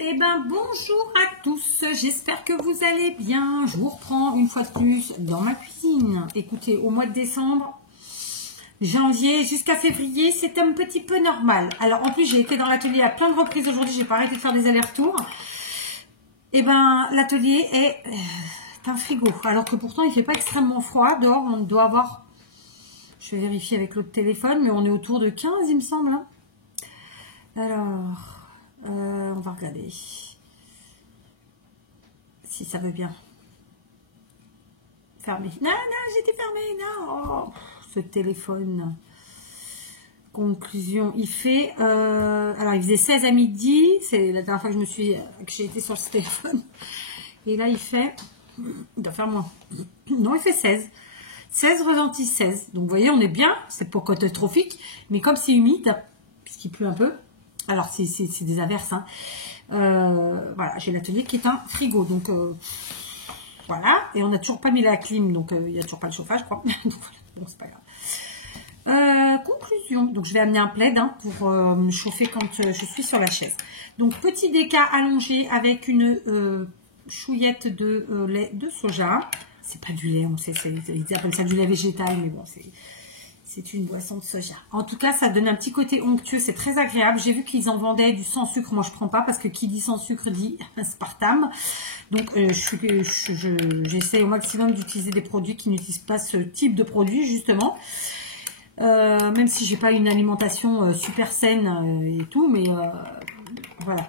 Eh ben bonjour à tous, j'espère que vous allez bien. Je vous reprends une fois de plus dans ma cuisine. Écoutez, au mois de décembre, janvier jusqu'à février, c'est un petit peu normal. Alors en plus, j'ai été dans l'atelier à plein de reprises aujourd'hui, j'ai pas arrêté de faire des allers-retours. Eh ben l'atelier est un frigo, alors que pourtant il fait pas extrêmement froid. Dehors, on doit avoir, je vais vérifier avec l'autre téléphone, mais on est autour de 15 il me semble. Hein. Alors... on va regarder si ça veut bien fermer. Non, j'étais fermée, non. Oh, ce téléphone. Conclusion, il fait alors il faisait 16 à midi, c'est la dernière fois que j'ai été sur ce téléphone, et là il doit faire moins, non il fait 16 ressenti 16, donc vous voyez on est bien, c'est pas catastrophique, mais comme c'est humide puisqu'il pleut un peu. Alors, c'est des averses. Hein. Voilà, j'ai l'atelier qui est un frigo. Donc, voilà. Et on n'a toujours pas mis la clim. Donc, il n'y a toujours pas le chauffage, je crois. Bon, c'est pas grave. Conclusion. Donc, je vais amener un plaid hein, pour me chauffer quand je suis sur la chaise. Donc, petit déca allongé avec une chouillette de lait de soja. C'est pas du lait, on sait. Ils appellent ça du lait végétal, mais bon, c'est une boisson de soja. En tout cas, ça donne un petit côté onctueux, c'est très agréable. J'ai vu qu'ils en vendaient du sans sucre. Moi, je prends pas parce que qui dit sans sucre dit aspartame. Donc, j'essaie au maximum d'utiliser des produits qui n'utilisent pas ce type de produit, justement. Même si j'ai pas une alimentation super saine et tout, mais voilà.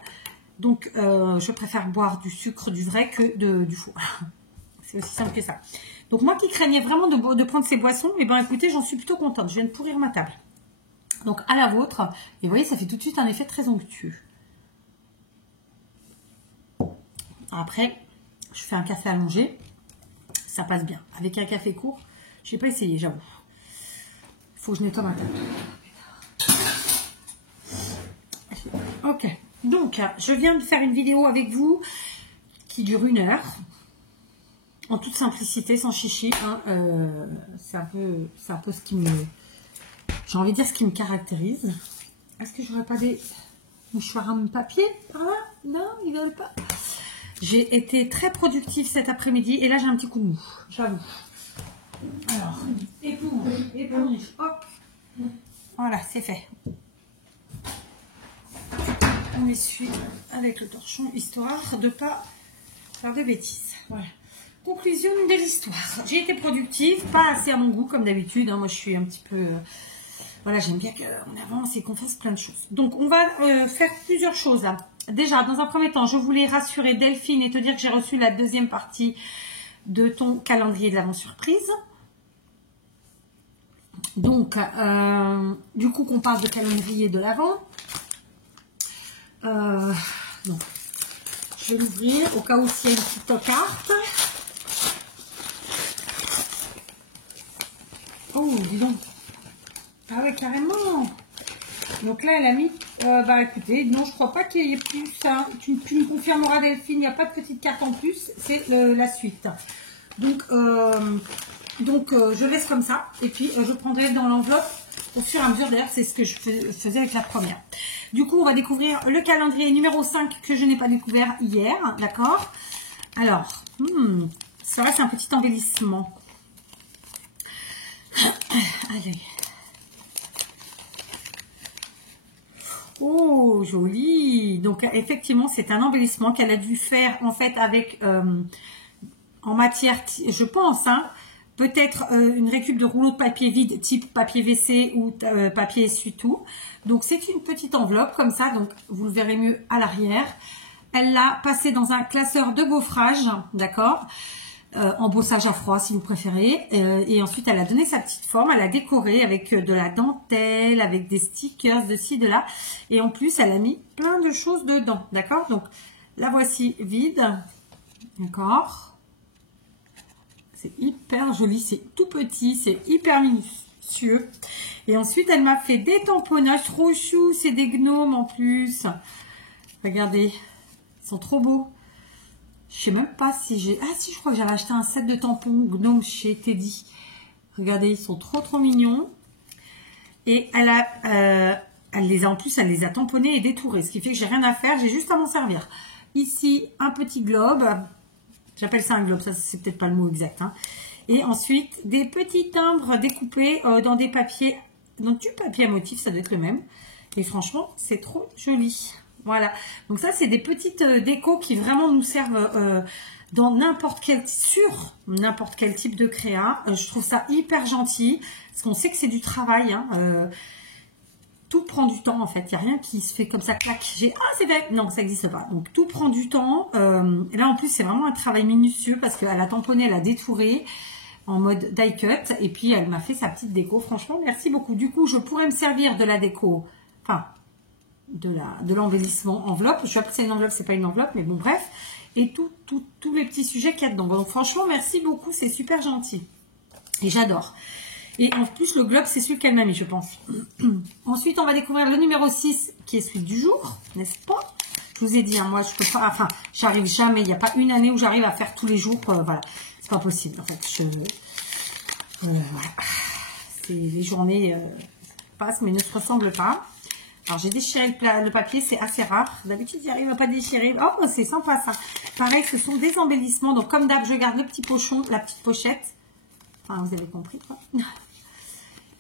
Donc, je préfère boire du sucre, du vrai, que du faux. C'est aussi simple que ça. Donc moi qui craignais vraiment de prendre ces boissons, et ben écoutez, j'en suis plutôt contente. Je viens de pourrir ma table. Donc à la vôtre. Et vous voyez, ça fait tout de suite un effet très onctueux. Après, je fais un café allongé. Ça passe bien. Avec un café court, je n'ai pas essayé, j'avoue. Il faut que je nettoie ma table. Ok. Donc, je viens de faire une vidéo avec vous qui dure 1 heure. En toute simplicité, sans chichi, hein, c'est un peu ce qui me... J'ai envie de dire ce qui me caractérise. Est-ce que j'aurais pas des mouchoirs en papier par là? Non, ils veulent pas. J'ai été très productive cet après-midi et là j'ai un petit coup de mou, j'avoue. Alors, éponge, hop. Voilà, c'est fait. On essuie avec le torchon, histoire de pas faire de bêtises. Voilà. Conclusion de l'histoire. J'ai été productive, pas assez à mon goût comme d'habitude. Hein. Moi, je suis un petit peu... voilà, j'aime bien qu'on avance et qu'on fasse plein de choses. Donc, on va faire plusieurs choses là. Déjà, dans un premier temps, je voulais rassurer Delphine et te dire que j'ai reçu la deuxième partie de ton calendrier de l'avant surprise. Donc, du coup, qu'on parle de calendrier de l'avant. Donc, je vais l'ouvrir au cas où s'il y a une petite carte. Oh, dis donc. Ah ouais, carrément. Donc là, elle a mis... bah écoutez, non, je crois pas qu'il y ait plus ça. Tu me confirmeras, Delphine, il n'y a pas de petite carte en plus. C'est la suite. Donc, je laisse comme ça. Et puis, je prendrai dans l'enveloppe au fur et à mesure. D'ailleurs, c'est ce que je faisais avec la première. Du coup, on va découvrir le calendrier numéro 5 que je n'ai pas découvert hier. D'accord? Alors, ça va, c'est un petit embellissement. Allez. Oh, joli. Donc, effectivement, c'est un embellissement qu'elle a dû faire, en fait, avec, en matière, je pense, hein, peut-être une récup de rouleau de papier vide, type papier WC ou papier essuie-tout. Donc, c'est une petite enveloppe, comme ça. Donc, vous le verrez mieux à l'arrière. Elle l'a passé dans un classeur de gaufrage, d'accord, embossage à froid si vous préférez, et ensuite elle a donné sa petite forme, elle a décoré avec de la dentelle, avec des stickers de ci, de là, et en plus elle a mis plein de choses dedans, d'accord. Donc la voici vide, d'accord, c'est hyper joli, c'est tout petit, c'est hyper minutieux, et ensuite elle m'a fait des tamponnages trop choux, c'est des gnomes en plus, regardez, ils sont trop beaux. Je sais même pas si j'ai... Ah si, je crois que j'avais acheté un set de tampons gnome chez Teddy. Regardez, ils sont trop mignons. Et elle a elle les a en plus, elle les a tamponnés et détourés, ce qui fait que j'ai rien à faire, j'ai juste à m'en servir. Ici, un petit globe, j'appelle ça un globe, ça c'est peut-être pas le mot exact, hein. Et ensuite, des petits timbres découpés dans des papiers, dans du papier à motif, ça doit être le même. Et franchement, c'est trop joli. Voilà. Donc ça, c'est des petites décos qui vraiment nous servent dans n'importe quel, sur n'importe quel type de créa. Je trouve ça hyper gentil, parce qu'on sait que c'est du travail, hein. Tout prend du temps en fait, il n'y a rien qui se fait comme ça, clac, ah c'est fait, non ça n'existe pas, donc tout prend du temps, et là en plus c'est vraiment un travail minutieux parce qu'elle a tamponné, elle a détouré en mode die cut, et puis elle m'a fait sa petite déco, franchement merci beaucoup. Du coup je pourrais me servir de la déco, enfin de l'embellissement enveloppe, je vais appeler ça une enveloppe, c'est pas une enveloppe, mais bon bref, et tous les petits sujets qu'il y a dedans, donc franchement merci beaucoup, c'est super gentil, et j'adore. Et en plus, le globe, c'est celui qu'elle m'a mis, je pense. Ensuite, on va découvrir le numéro 6, qui est celui du jour, n'est-ce pas? Je vous ai dit, hein, moi, je peux pas, enfin, j'arrive jamais, il n'y a pas une année où j'arrive à faire tous les jours, voilà. C'est pas possible, en fait. Voilà. Les journées passent, mais ne se ressemblent pas. Alors, j'ai déchiré le papier, c'est assez rare. D'habitude, j'arrive à pas déchirer. Oh, c'est sympa, ça. Pareil, ce sont des embellissements. Donc, comme d'hab, je garde le petit pochon, la petite pochette. Enfin, vous avez compris, quoi.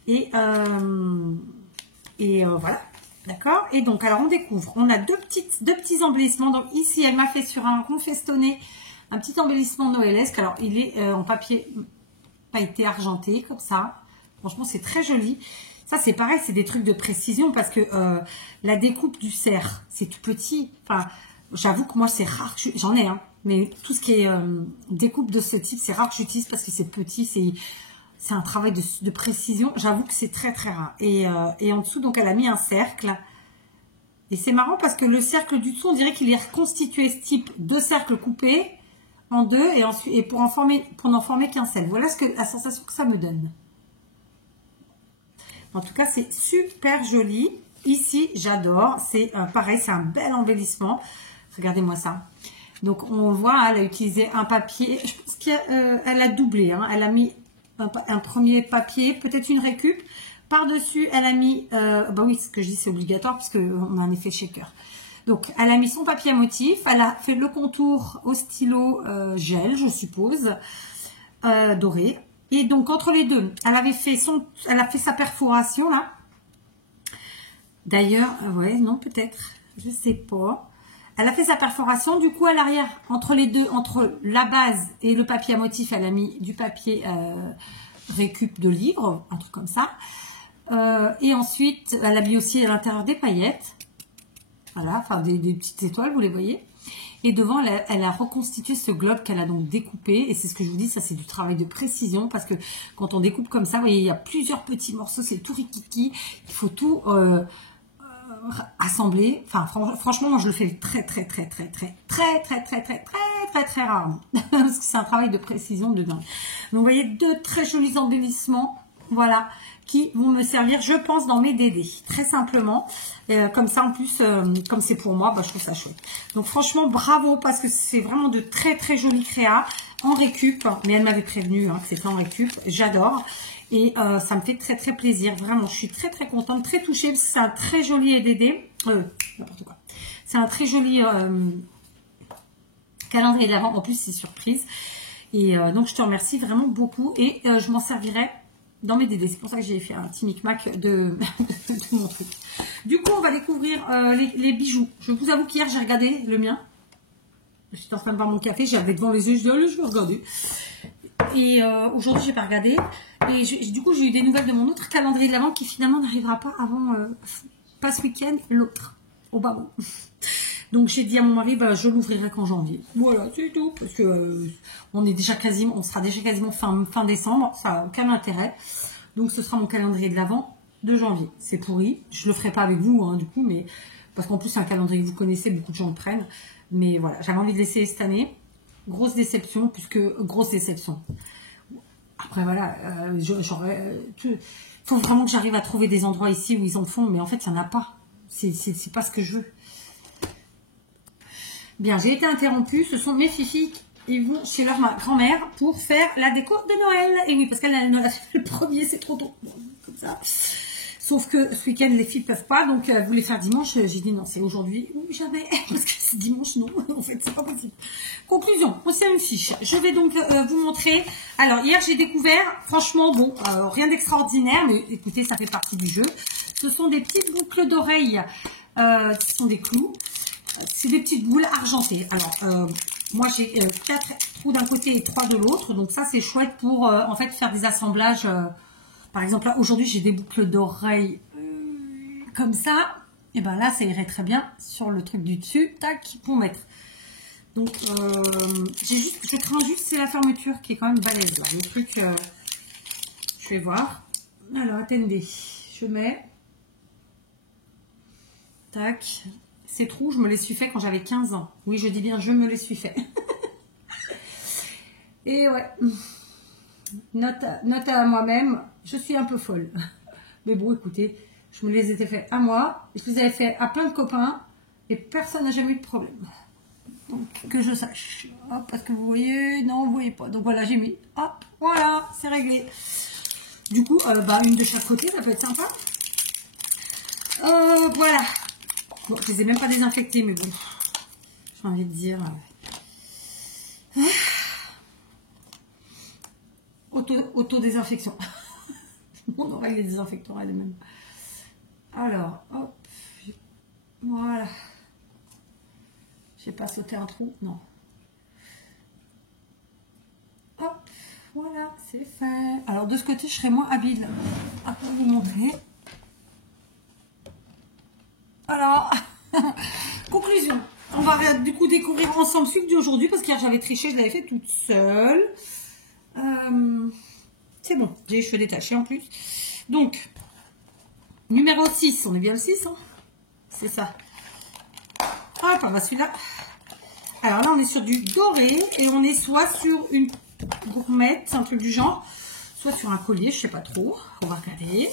Et voilà, d'accord. Et donc, alors on découvre, on a deux petits embellissements. Donc ici, elle m'a fait sur un rond festonné un petit embellissement noëlesque. Alors, il est en papier pailleté argenté, comme ça. Franchement, c'est très joli. Ça, c'est pareil, c'est des trucs de précision parce que la découpe du cerf, c'est tout petit. Enfin, j'avoue que moi, c'est rare. J'en ai, hein. Mais tout ce qui est découpe de ce type, c'est rare que j'utilise parce que c'est petit, c'est un travail de précision. J'avoue que c'est très très rare. Et en dessous, donc elle a mis un cercle. Et c'est marrant parce que le cercle du dessous, on dirait qu'il est reconstitué ce type de cercle coupé en deux et ensuite pour n'en former qu'un seul. Voilà la sensation que ça me donne. En tout cas, c'est super joli. Ici, j'adore. C'est pareil, c'est un bel embellissement. Regardez-moi ça. Donc, on voit, elle a utilisé un papier. Je pense qu'elle a doublé. Hein. Elle a mis un premier papier, peut-être une récup. Par-dessus, elle a mis... bah oui, ce que je dis, c'est obligatoire puisqu'on a un effet shaker. Donc, elle a mis son papier à motif. Elle a fait le contour au stylo gel, je suppose, doré. Et donc, entre les deux, elle a fait sa perforation, là. D'ailleurs, ouais, non, peut-être. Je sais pas. Elle a fait sa perforation, du coup à l'arrière, entre les deux, entre la base et le papier à motif, elle a mis du papier récup de livre, un truc comme ça. Et ensuite, elle a mis aussi à l'intérieur des paillettes. Voilà, enfin des petites étoiles, vous les voyez. Et devant, elle a reconstitué ce globe qu'elle a donc découpé. Et c'est ce que je vous dis, ça c'est du travail de précision. Parce que quand on découpe comme ça, vous voyez, il y a plusieurs petits morceaux, c'est tout rikiki. Il faut tout... assembler, enfin franchement moi je le fais très rarement parce que c'est un travail de précision dedans. Donc vous voyez deux très jolis embellissements, voilà, qui vont me servir je pense dans mes DD, très simplement, comme ça en plus comme c'est pour moi, bah, je trouve ça chouette. Donc franchement bravo parce que c'est vraiment de très jolis créas en récup, mais elle m'avait prévenu hein, que c'était en récup, j'adore. Et ça me fait très plaisir, vraiment, je suis très contente, très touchée, parce que c'est un très joli EDD, n'importe quoi, c'est un très joli calendrier de l'Avent, en plus c'est surprise, et donc je te remercie vraiment beaucoup, et je m'en servirai dans mes DD, c'est pour ça que j'ai fait un petit micmac de mon truc. Du coup, on va découvrir les bijoux. Je vous avoue qu'hier, j'ai regardé le mien, je suis en train de boire mon café, j'avais devant les yeux, je dis, allez, je vais regarder. Et aujourd'hui, j'ai pas regardé. Et du coup, j'ai eu des nouvelles de mon autre calendrier de l'Avent qui finalement n'arrivera pas avant, pas ce week-end, l'autre, au bas bout. Donc, j'ai dit à mon mari, bah, je l'ouvrirai qu'en janvier. Voilà, c'est tout. Parce que on sera déjà quasiment fin décembre. Ça n'a aucun intérêt. Donc, ce sera mon calendrier de l'Avent de janvier. C'est pourri. Je le ferai pas avec vous, hein, du coup, mais parce qu'en plus, c'est un calendrier que vous connaissez, beaucoup de gens le prennent. Mais voilà, j'avais envie de l'essayer cette année. Grosse déception, grosse déception. Après, voilà, faut vraiment que j'arrive à trouver des endroits ici où ils en font, mais en fait, il n'y en a pas. C'est pas ce que je veux. Bien, j'ai été interrompue. Ce sont mes filles qui vont chez leur grand-mère pour faire la déco de Noël. Et oui, parce qu'elle a fait le premier, c'est trop tôt. Bon, comme ça. Sauf que ce week-end, les filles ne peuvent pas, donc elles voulaient faire dimanche. J'ai dit non, c'est aujourd'hui ou jamais, parce que c'est dimanche, non, en fait, c'est pas possible. Conclusion, on s'est une fiche. Je vais donc vous montrer. Alors, hier, j'ai découvert, franchement, bon, rien d'extraordinaire, mais écoutez, ça fait partie du jeu. Ce sont des petites boucles d'oreilles, ce sont des clous. C'est des petites boules argentées. Alors, moi, j'ai 4 trous d'un côté et 3 de l'autre, donc ça, c'est chouette pour, en fait, faire des assemblages. Par exemple, là, aujourd'hui, j'ai des boucles d'oreilles comme ça. Et ben là, ça irait très bien sur le truc du dessus. Tac, pour mettre. Donc, je crains juste, c'est la fermeture qui est quand même balèze. Là. Le truc, je vais voir. Alors, attendez. Je mets. Tac. Ces trous, je me les suis fait quand j'avais 15 ans. Oui, je dis bien, je me les suis fait. Et ouais. Note à moi-même, je suis un peu folle. Mais bon, écoutez, je me les étais fait à moi, je les avais fait à plein de copains, et personne n'a jamais eu de problème. Donc, que je sache. Hop, parce que vous voyez, non, vous voyez pas. Donc voilà, j'ai mis, hop, voilà, c'est réglé. Du coup, une de chaque côté, ça peut être sympa. Voilà. Bon, je les ai même pas désinfectés, mais bon, j'ai envie de dire... Auto-désinfection. Mon oreille les désinfectera elle-même. Alors, hop. Voilà. J'ai pas sauté un trou, non. Hop, voilà, c'est fait. Alors, de ce côté, je serai moins habile à vous montrer. Alors, conclusion. On va du coup découvrir ensemble celui d'aujourd'hui parce qu'hier j'avais triché, je l'avais fait toute seule. C'est bon, j'ai les cheveux détachés en plus. Donc, numéro 6, on est bien le 6, hein, c'est ça. Hop, on va celui-là. Alors là, on est sur du doré et on est soit sur une gourmette, un truc du genre, soit sur un collier, je sais pas trop. On va regarder.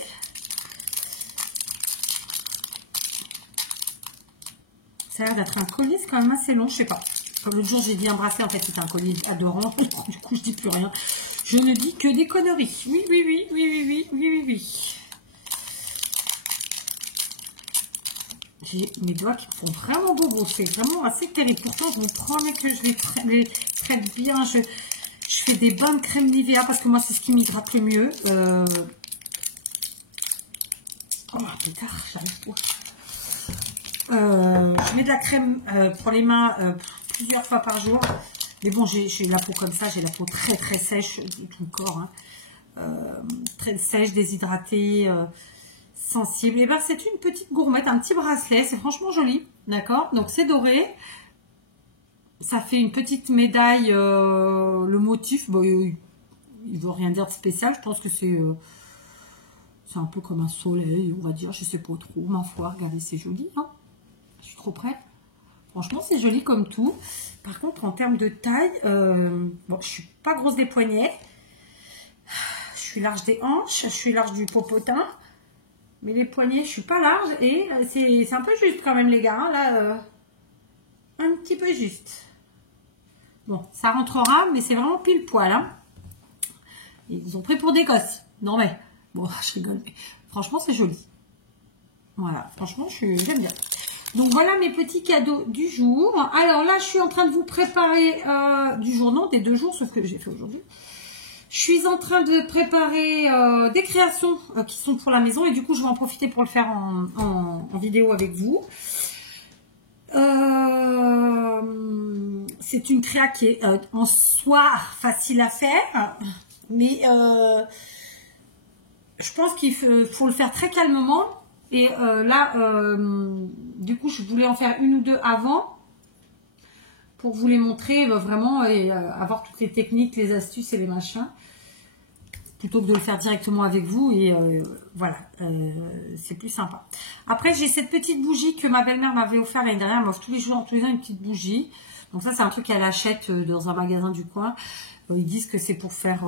Ça a l'air d'être un collier, c'est quand même assez long, je sais pas. Comme l'autre jour, j'ai dit un bracelet, en fait, c'est un collier adorant. Du coup, je dis plus rien. Je ne dis que des conneries. Oui, oui, oui, oui, oui, oui, oui, oui, oui. J'ai mes doigts qui font vraiment bobo. C'est vraiment assez terrible. Pourtant, je me promets que je les traite bien. Je fais des bains de crème Nivea parce que moi, c'est ce qui m'hydrate le mieux. Oh, putain, j'arrive pas. Je mets de la crème pour les mains plusieurs fois par jour. Mais bon, j'ai la peau comme ça, j'ai la peau très très sèche de tout le corps. Hein. Très sèche, déshydratée, sensible. Et ben c'est une petite gourmette, un petit bracelet, c'est franchement joli. D'accord? Donc c'est doré. Ça fait une petite médaille, le motif, bon, il ne veut rien dire de spécial. Je pense que c'est un peu comme un soleil, on va dire, je sais pas trop. Ma foi, regardez, c'est joli. Hein, je suis trop près. Franchement, c'est joli comme tout. Par contre, en termes de taille, bon, je suis pas grosse des poignets. Je suis large des hanches, je suis large du popotin. Mais les poignets, je suis pas large. Et c'est un peu juste quand même, les gars. Hein, là, un petit peu juste. Bon, ça rentrera, mais c'est vraiment pile poil. Hein. Ils vous ont pris pour des gosses. Non mais, bon, je rigole. Mais franchement, c'est joli. Voilà, franchement, j'aime bien. Donc voilà mes petits cadeaux du jour. Alors là, je suis en train de vous préparer du jour, non, des 2 jours, sauf que j'ai fait aujourd'hui. Je suis en train de préparer des créations qui sont pour la maison et du coup, je vais en profiter pour le faire en vidéo avec vous. C'est une créa qui est en soi facile à faire, mais je pense qu'il faut le faire très calmement. Et là, du coup, je voulais en faire 1 ou 2 avant pour vous les montrer vraiment et avoir toutes les techniques, les astuces et les machins, plutôt que de le faire directement avec vous. Et voilà, c'est plus sympa. Après, j'ai cette petite bougie que ma belle-mère m'avait offert l'année dernière. Elle m'offre tous les ans une petite bougie. Donc ça, c'est un truc qu'elle achète dans un magasin du coin. Ils disent que c'est pour faire...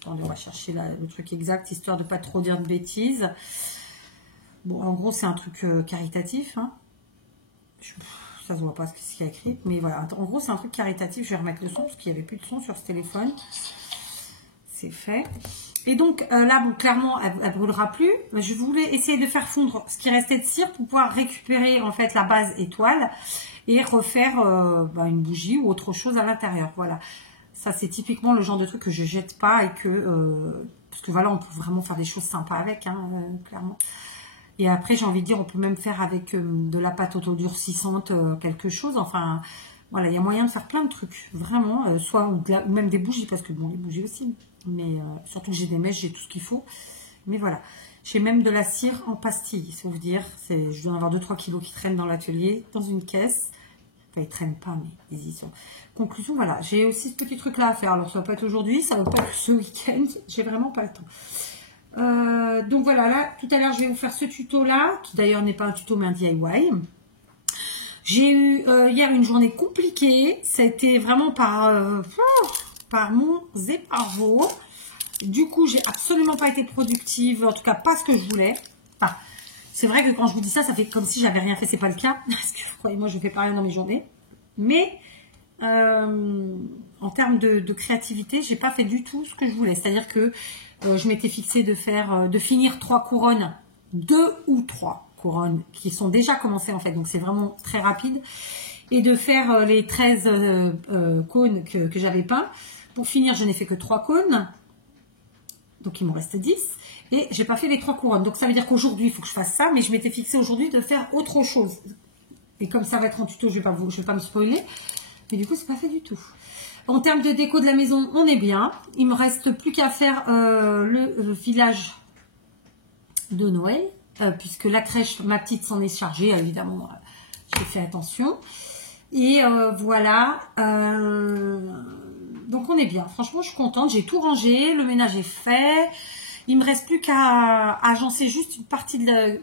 attendez, on va chercher le truc exact, histoire de ne pas trop dire de bêtises. Bon, en gros, c'est un truc caritatif. Hein. Ça se voit pas ce qu'il y a écrit. Mais voilà, en gros, c'est un truc caritatif. Je vais remettre le son parce qu'il n'y avait plus de son sur ce téléphone. C'est fait. Et donc là, bon, clairement, elle brûlera plus. Je voulais essayer de faire fondre ce qui restait de cire pour pouvoir récupérer en fait la base étoile et refaire une bougie ou autre chose à l'intérieur. Voilà. Ça, c'est typiquement le genre de truc que je jette pas et que... parce que voilà, on peut vraiment faire des choses sympas avec, hein, clairement. Et après, j'ai envie de dire, on peut même faire avec de la pâte autodurcissante quelque chose. Enfin, voilà, il y a moyen de faire plein de trucs. Vraiment, ou même des bougies, parce que bon, les bougies aussi. Mais surtout que j'ai des mèches, j'ai tout ce qu'il faut. Mais voilà. J'ai même de la cire en pastille, si vous dire. Je dois en avoir 2-3 kilos qui traînent dans l'atelier, dans une caisse. Enfin, ils traînent pas, mais ils y sont. Conclusion, voilà. J'ai aussi ce petit truc-là à faire. Alors, ça va pas être aujourd'hui, ça va pas être ce week-end. J'ai vraiment pas le temps. Donc voilà, là, tout à l'heure, je vais vous faire ce tuto-là, qui d'ailleurs n'est pas un tuto, mais un DIY. J'ai eu hier une journée compliquée. Ça a été vraiment par mon zéparvo. Du coup, j'ai absolument pas été productive, en tout cas pas ce que je voulais. Enfin, c'est vrai que quand je vous dis ça, ça fait comme si j'avais rien fait, c'est pas le cas. Parce que croyez-moi, je fais pas rien dans mes journées. Mais en termes de créativité, j'ai pas fait du tout ce que je voulais. C'est-à-dire que je m'étais fixé de finir 3 couronnes, 2 ou 3 couronnes qui sont déjà commencées en fait. Donc c'est vraiment très rapide. Et de faire les 13 cônes que j'avais peints. Pour finir, je n'ai fait que 3 cônes. Donc, il me reste 10. Et j'ai pas fait les 3 couronnes. Donc, ça veut dire qu'aujourd'hui, il faut que je fasse ça. Mais je m'étais fixé aujourd'hui de faire autre chose. Et comme ça va être en tuto, je vais pas me spoiler. Mais du coup, c'est pas fait du tout. En termes de déco de la maison, on est bien. Il me reste plus qu'à faire le village de Noël. Puisque la crèche, ma petite s'en est chargée. Évidemment, j'ai fait attention. Et voilà. Donc on est bien. Franchement, je suis contente. J'ai tout rangé. Le ménage est fait. Il me reste plus qu'à agencer juste une partie de la...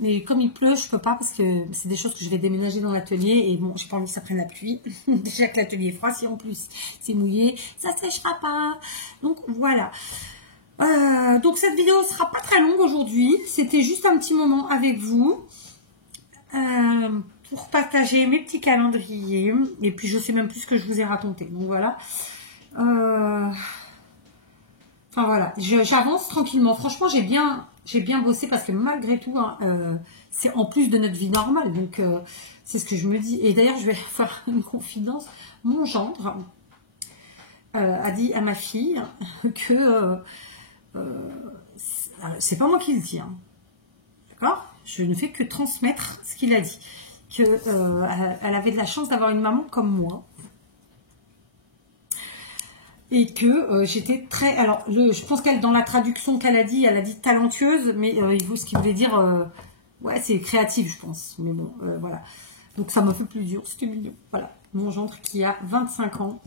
Mais comme il pleut, je peux pas parce que c'est des choses que je vais déménager dans l'atelier. Et bon, j'ai pas envie que ça prenne la pluie. Déjà que l'atelier est froid. Si en plus c'est mouillé, ça séchera pas. Donc voilà. Donc cette vidéo sera pas très longue aujourd'hui. C'était juste un petit moment avec vous. Pour partager mes petits calendriers. Et puis je sais même plus ce que je vous ai raconté. Donc voilà. Enfin voilà, j'avance tranquillement. Franchement, j'ai bien bossé parce que malgré tout, hein, c'est en plus de notre vie normale. Donc c'est ce que je me dis. Et d'ailleurs, je vais faire une confidence. Mon gendre a dit à ma fille que c'est pas moi qui le dis. Hein. D'accord ? Je ne fais que transmettre ce qu'il a dit. Elle avait de la chance d'avoir une maman comme moi. Et que j'étais très... Alors, je pense qu'elle, dans la traduction qu'elle a dit, elle a dit talentueuse, mais ce qu'il voulait dire, ouais, c'est créatif, je pense. Mais bon, voilà. Donc, ça m'a fait plus dur, c'était mignon. Voilà, mon gendre qui a 25 ans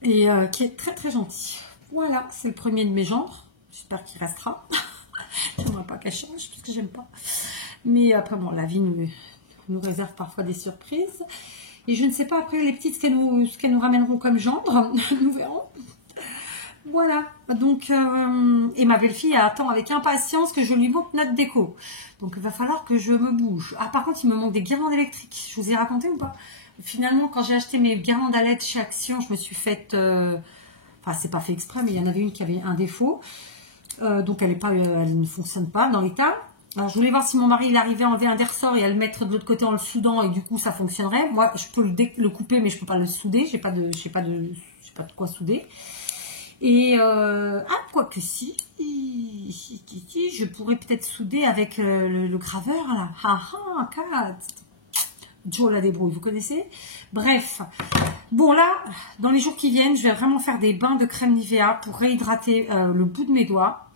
et qui est très, très gentil. Voilà, c'est le premier de mes gendres. J'espère qu'il restera. J'aimerais pas qu'elle change, parce que j'aime pas. Mais après, bon, la vie nous réserve parfois des surprises. Et je ne sais pas après les petites ce qu'elles nous ramèneront comme gendre. Nous verrons. Voilà. Donc, et ma belle-fille attend avec impatience que je lui montre notre déco. Donc, il va falloir que je me bouge. Ah, par contre, il me manque des guirlandes électriques. Je vous ai raconté ou pas? Finalement, quand j'ai acheté mes guirlandes à LED chez Action, je me suis faite... Enfin, c'est pas fait exprès, mais il y en avait une qui avait un défaut. Donc, elle ne fonctionne pas dans l'état. Alors, je voulais voir si mon mari il arrivait à enlever un des ressorts et à le mettre de l'autre côté en le soudant et du coup ça fonctionnerait. Moi, je peux le couper, mais je peux pas le souder. J'ai pas de quoi souder. Et quoi que si, je pourrais peut-être souder avec le graveur là. Kat. Joe la débrouille, vous connaissez. Bref, bon là, dans les jours qui viennent, je vais vraiment faire des bains de crème Nivea pour réhydrater le bout de mes doigts.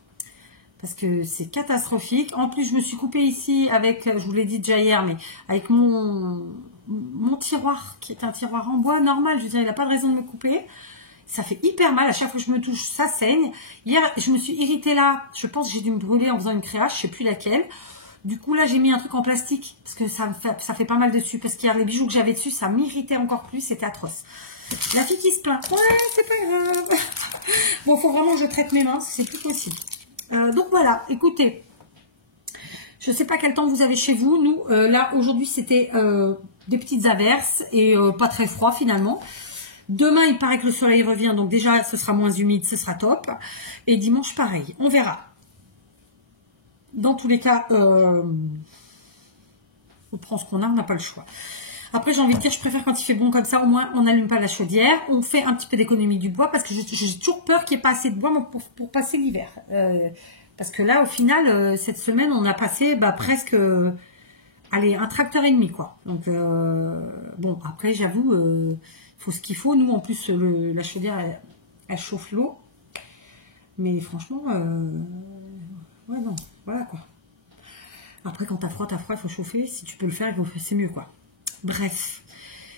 Parce que c'est catastrophique. En plus, je me suis coupée ici avec, je vous l'ai dit déjà hier, mais avec mon tiroir, qui est un tiroir en bois normal. Je veux dire, il n'a pas de raison de me couper. Ça fait hyper mal. À chaque fois que je me touche, ça saigne. Hier, je me suis irritée là. Je pense que j'ai dû me brûler en faisant une créa. Je ne sais plus laquelle. Du coup, là, j'ai mis un truc en plastique. Parce que ça fait pas mal dessus. Parce qu'hier, les bijoux que j'avais dessus, ça m'irritait encore plus. C'était atroce. La fille qui se plaint. Ouais, c'est pas grave. Bon, faut vraiment que je traite mes mains. C'est plus possible. Donc voilà, écoutez, je ne sais pas quel temps vous avez chez vous. Nous, là, aujourd'hui, c'était des petites averses et pas très froid finalement. Demain, il paraît que le soleil revient, donc déjà, ce sera moins humide, ce sera top. Et dimanche, pareil, on verra. Dans tous les cas, on prend ce qu'on a, on n'a pas le choix. Après, j'ai envie de dire, je préfère quand il fait bon comme ça, au moins, on n'allume pas la chaudière. On fait un petit peu d'économie du bois, parce que j'ai toujours peur qu'il n'y ait pas assez de bois pour passer l'hiver. Parce que là, au final, cette semaine, on a passé presque... allez, un tracteur et demi, quoi. Donc, bon, après, j'avoue, faut ce qu'il faut. Nous, en plus, la chaudière, elle chauffe l'eau. Mais franchement, ouais, non, voilà, quoi. Après, quand t'as froid, il faut chauffer. Si tu peux le faire, c'est mieux, quoi. Bref.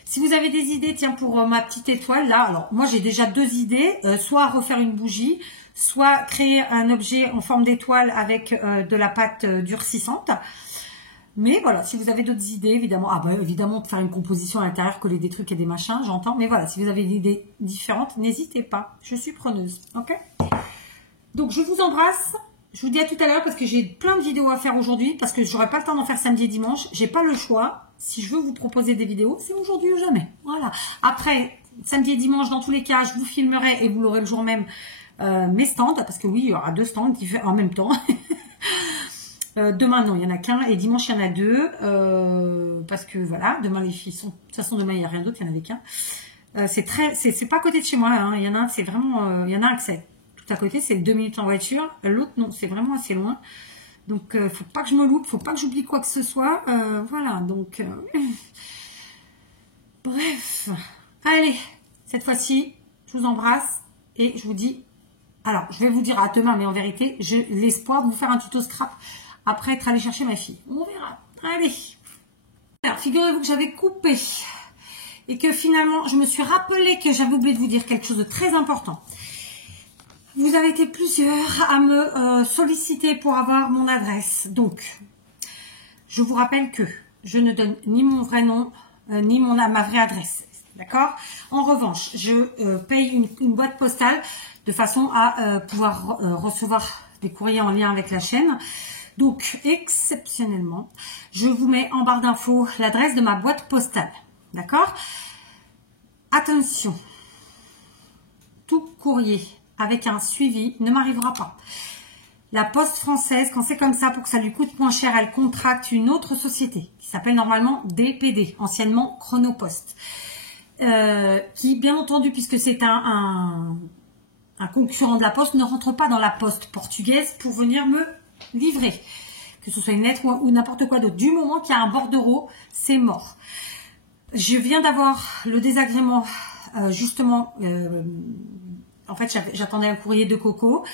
Si vous avez des idées, tiens, pour ma petite étoile, là, alors, moi, j'ai déjà 2 idées. Soit refaire une bougie, soit créer un objet en forme d'étoile avec de la pâte durcissante. Mais voilà, si vous avez d'autres idées, évidemment, évidemment de faire une composition à l'intérieur, coller des trucs et des machins, j'entends. Mais voilà, si vous avez des idées différentes, n'hésitez pas. Je suis preneuse, ok? Donc, je vous embrasse. Je vous dis à tout à l'heure parce que j'ai plein de vidéos à faire aujourd'hui, parce que j'aurai pas le temps d'en faire samedi et dimanche. J'ai pas le choix. Si je veux vous proposer des vidéos, c'est aujourd'hui ou jamais. Voilà. Après, samedi et dimanche, dans tous les cas, je vous filmerai et vous l'aurez le jour même mes stands, parce que oui, il y aura 2 stands en même temps. Demain, non, il n'y en a qu'un. Et dimanche, il y en a 2. Parce que voilà, demain, les filles sont... De toute façon, demain, il n'y a rien d'autre, il n'y en avait qu'un. C'est pas à côté de chez moi, hein. Il y en a un, c'est vraiment... il y en a un que c'est tout à côté, c'est 2 minutes en voiture. L'autre, non, c'est vraiment assez loin. Donc, faut pas que je me loupe, faut pas que j'oublie quoi que ce soit. Voilà, donc... Bref. Allez, cette fois-ci, je vous embrasse. Et je vous dis... Alors, je vais vous dire à demain, mais en vérité, j'ai l'espoir de vous faire un tuto scrap après être allé chercher ma fille. On verra. Allez. Alors, figurez-vous que j'avais coupé et que finalement, je me suis rappelé que j'avais oublié de vous dire quelque chose de très important. Vous avez été plusieurs à me solliciter pour avoir mon adresse. Donc, je vous rappelle que je ne donne ni mon vrai nom, ni ma vraie adresse. D'accord? En revanche, je paye une boîte postale de façon à pouvoir recevoir des courriers en lien avec la chaîne. Donc, exceptionnellement, je vous mets en barre d'infos l'adresse de ma boîte postale. D'accord? Attention, tout courrier avec un suivi ne m'arrivera pas. La Poste française, quand c'est comme ça, pour que ça lui coûte moins cher, elle contracte une autre société qui s'appelle normalement DPD, anciennement Chronopost. Qui, bien entendu, puisque c'est un concurrent de la Poste, ne rentre pas dans la Poste portugaise pour venir me livrer. Que ce soit une lettre ou n'importe quoi d'autre. Du moment qu'il y a un bordereau, c'est mort. Je viens d'avoir le désagrément, justement, en fait, j'attendais un courrier de Coco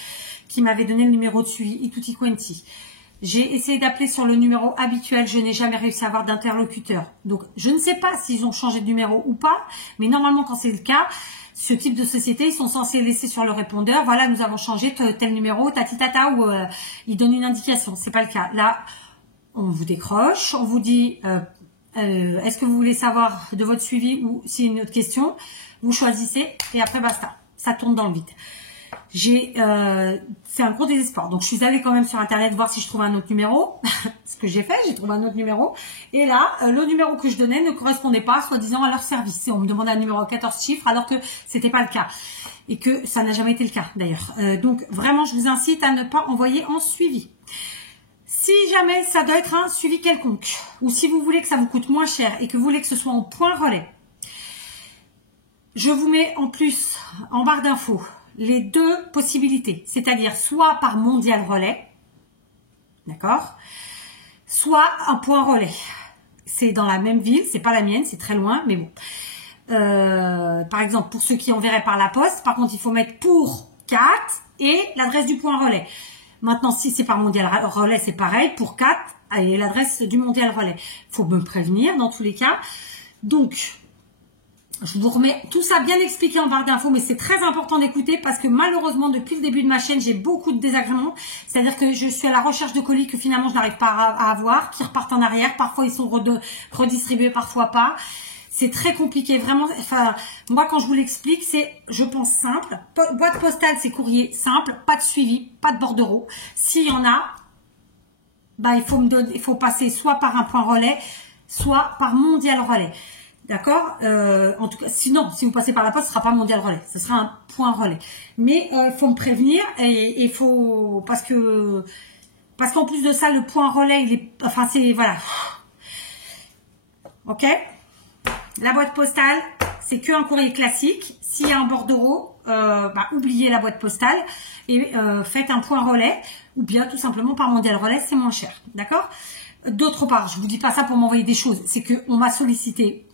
qui m'avait donné le numéro de suivi, Tutti Quanti. J'ai essayé d'appeler sur le numéro habituel, je n'ai jamais réussi à avoir d'interlocuteur. Donc, je ne sais pas s'ils ont changé de numéro ou pas, mais normalement, quand c'est le cas, ce type de société, ils sont censés laisser sur le répondeur, voilà, nous avons changé tel numéro, tatitata, ou ils donnent une indication. C'est pas le cas. Là, on vous décroche, on vous dit, est-ce que vous voulez savoir de votre suivi ou s'il y a une autre question, vous choisissez et après basta, ça tourne dans le vide. C'est un gros désespoir. Donc, je suis allée quand même sur Internet voir si je trouvais un autre numéro. Ce que j'ai fait, j'ai trouvé un autre numéro. Et là, le numéro que je donnais ne correspondait pas, soi-disant, à leur service. On me demandait un numéro à 14 chiffres, alors que c'était pas le cas. Et que ça n'a jamais été le cas, d'ailleurs. Donc, vraiment, je vous incite à ne pas envoyer en suivi. Si jamais ça doit être un suivi quelconque, ou si vous voulez que ça vous coûte moins cher et que vous voulez que ce soit en point relais, je vous mets en plus, en barre d'infos, les 2 possibilités, c'est-à-dire soit par mondial relais, d'accord, soit un point relais. C'est dans la même ville, c'est pas la mienne, c'est très loin, mais bon. Par exemple, pour ceux qui enverraient par la poste, par contre, il faut mettre pour 4 et l'adresse du point relais. Maintenant, si c'est par mondial relais, c'est pareil, pour 4 et l'adresse du mondial relais. Il faut me prévenir dans tous les cas. Donc, je vous remets tout ça bien expliqué en barre d'infos, mais c'est très important d'écouter parce que malheureusement, depuis le début de ma chaîne, j'ai beaucoup de désagréments. C'est-à-dire que je suis à la recherche de colis que finalement, je n'arrive pas à avoir, qui repartent en arrière. Parfois, ils sont redistribués, parfois pas. C'est très compliqué, vraiment. Enfin, moi, quand je vous l'explique, c'est, je pense, simple. Boîte postale, c'est courrier simple, pas de suivi, pas de bordereau. S'il y en a, bah, il faut passer soit par un point relais, soit par mondial relais. D'accord. En tout cas, sinon, si vous passez par la poste, ce sera pas mondial relais, ce sera un point relais. Mais il faut me prévenir et il faut parce qu'en plus de ça, le point relais, il est, enfin c'est voilà. Ok. La boîte postale, c'est que un courrier classique. S'il y a un bordereau, oubliez la boîte postale et faites un point relais ou bien tout simplement par mondial relais, c'est moins cher. D'accord. D'autre part, je vous dis pas ça pour m'envoyer des choses, c'est que on m'a sollicité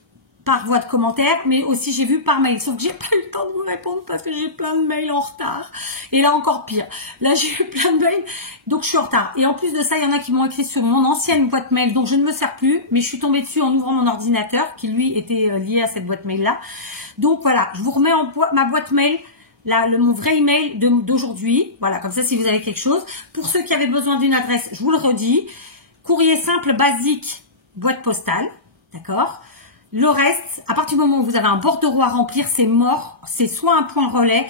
par voie de commentaire, mais aussi j'ai vu par mail. Sauf que j'ai pas eu le temps de vous répondre parce que j'ai plein de mails en retard. Et là encore pire. Là j'ai eu plein de mails, donc je suis en retard. Et en plus de ça, il y en a qui m'ont écrit sur mon ancienne boîte mail, dont je ne me sers plus, mais je suis tombée dessus en ouvrant mon ordinateur, qui lui était lié à cette boîte mail là. Donc voilà, je vous remets ma boîte mail. Là, mon vrai email d'aujourd'hui. Voilà, comme ça si vous avez quelque chose. Pour ceux qui avaient besoin d'une adresse, je vous le redis. Courrier simple, basique, boîte postale. D'accord. Le reste, à partir du moment où vous avez un bordereau à remplir, c'est mort. C'est soit un point relais,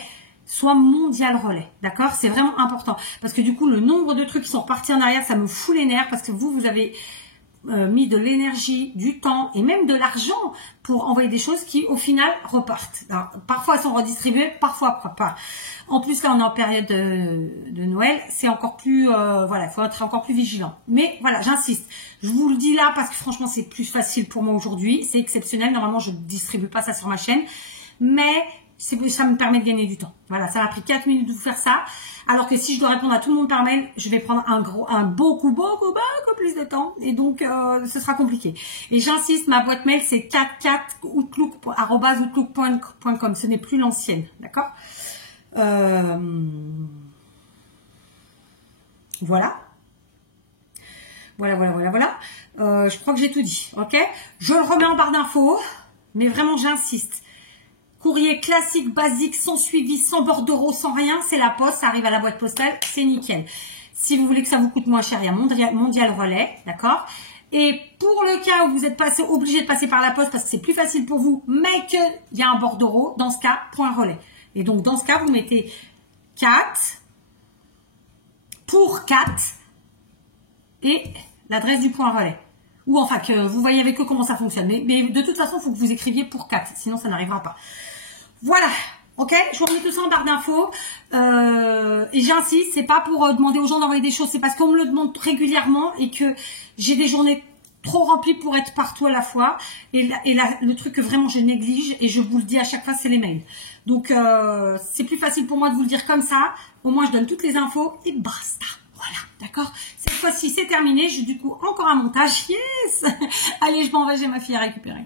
soit mondial relais. D'accord. C'est vraiment important. Parce que du coup, le nombre de trucs qui sont repartis en arrière, ça me fout les nerfs. Parce que vous avez mis de l'énergie, du temps et même de l'argent pour envoyer des choses qui au final repartent. Alors, parfois elles sont redistribuées, parfois pas. En plus là on est en période de Noël, c'est encore plus voilà, il faut être encore plus vigilant. Mais voilà, j'insiste. Je vous le dis là parce que franchement c'est plus facile pour moi aujourd'hui, c'est exceptionnel. Normalement je ne distribue pas ça sur ma chaîne, mais ça me permet de gagner du temps. Voilà, ça m'a pris 4 minutes de vous faire ça. Alors que si je dois répondre à tout le monde par mail, je vais prendre beaucoup plus de temps. Et donc, ce sera compliqué. Et j'insiste, ma boîte mail, c'est 44outlook@outlook.com. Ce n'est plus l'ancienne. D'accord. Voilà. Voilà. Je crois que j'ai tout dit. Ok. Je le remets en barre d'infos. Mais vraiment, j'insiste. Courrier classique, basique, sans suivi, sans bordereau, sans rien, c'est la poste, ça arrive à la boîte postale, c'est nickel. Si vous voulez que ça vous coûte moins cher, il y a mondial relais, d'accord. Et pour le cas où vous êtes obligé de passer par la poste parce que c'est plus facile pour vous, mais qu'il y a un bordereau, dans ce cas, point relais. Et donc dans ce cas, vous mettez 4 pour 4 et l'adresse du point relais. Ou enfin que vous voyez avec eux comment ça fonctionne. Mais de toute façon, il faut que vous écriviez pour 4, sinon ça n'arrivera pas. Voilà, ok, je vous remets tout ça en barre d'infos. Et j'insiste, c'est pas pour demander aux gens d'envoyer des choses, c'est parce qu'on me le demande régulièrement et que j'ai des journées trop remplies pour être partout à la fois. Et le truc que vraiment je néglige, et je vous le dis à chaque fois, c'est les mails. Donc c'est plus facile pour moi de vous le dire comme ça. Au moins je donne toutes les infos et basta. Voilà, d'accord. Cette fois-ci c'est terminé, j'ai du coup encore un montage. Yes. Allez, je m'en vais, j'ai ma fille à récupérer.